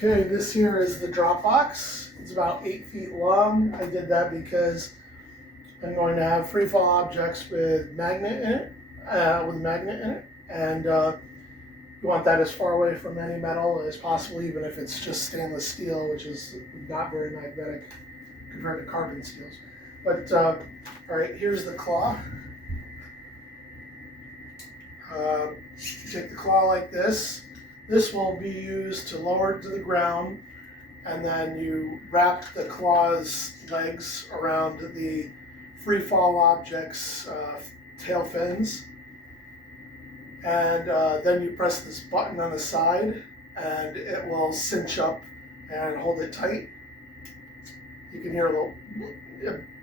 Okay, this here is the Dropbox. It's about 8 feet long. I did that because I'm going to have free fall objects with magnet in it, and you want that as far away from any metal as possible, even if it's just stainless steel, which is not very magnetic compared to carbon steels. But all right, here's the claw. You take the claw like this. This will be used to lower it to the ground, and then you wrap the claw's legs around the free fall object's tail fins, and then you press this button on the side and it will cinch up and hold it tight. You can hear a little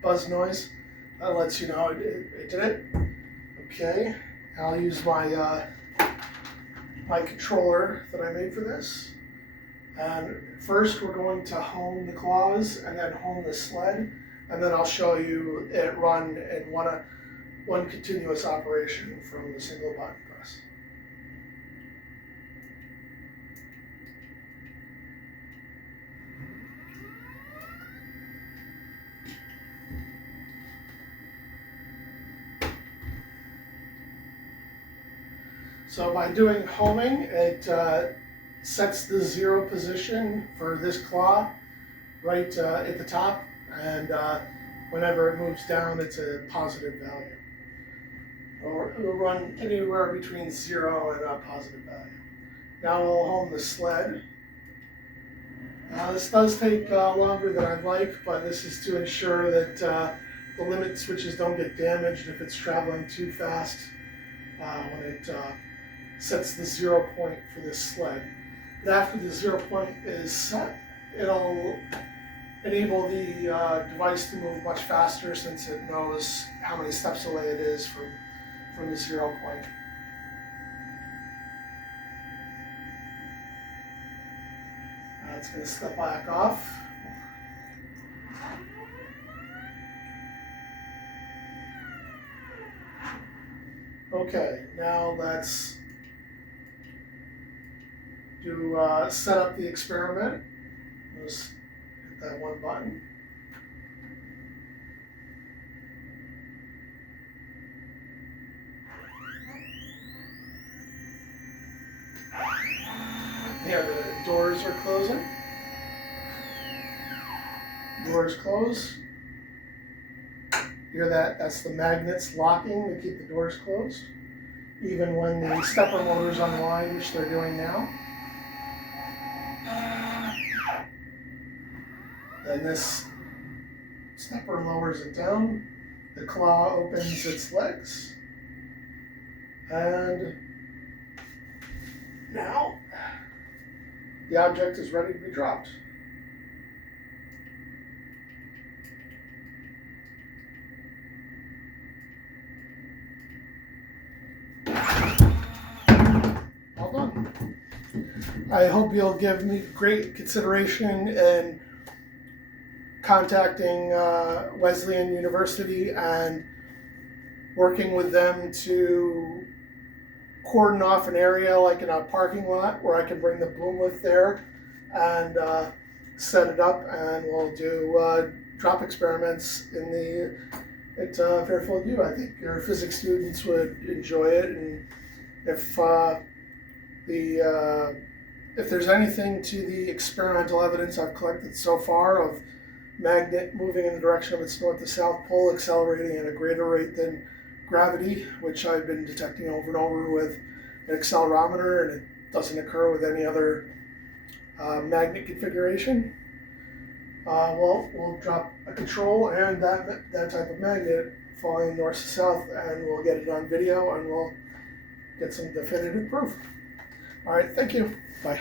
buzz noise. That lets you know it did it. Okay, I'll use my my controller that I made for this. And first we're going to hone the claws and then hone the sled, and then I'll show you it run in one continuous operation from the single button press. So by doing homing, it sets the 0 position for this claw right at the top, and whenever it moves down, it's a positive value. Or it will run anywhere between 0 and a positive value. Now we'll home the sled. This does take longer than I'd like, but this is to ensure that the limit switches don't get damaged if it's traveling too fast when it sets the 0 point for this sled. And after the 0 point is set, it'll enable the device to move much faster, since it knows how many steps away it is from the 0 point. It's going to step back off. Okay, now let's set up the experiment. Just hit that one button. Here, the doors are closing. Doors close. Hear that? That's the magnets locking to keep the doors closed, even when the stepper motor's online, which they're doing now. Then this stepper lowers it down. The claw opens its legs. And now the object is ready to be dropped. All done. I hope you'll give me great consideration in contacting Wesleyan University and working with them to cordon off an area like in a parking lot where I can bring the boomlift there and set it up, and we'll do drop experiments at Fairfield U. I think your physics students would enjoy it, and if there's anything to the experimental evidence I've collected so far of magnet moving in the direction of its north to south pole accelerating at a greater rate than gravity, which I've been detecting over and over with an accelerometer, and it doesn't occur with any other magnet configuration, we'll drop a control and that type of magnet falling north to south, and we'll get it on video and we'll get some definitive proof. All right, thank you. Bye.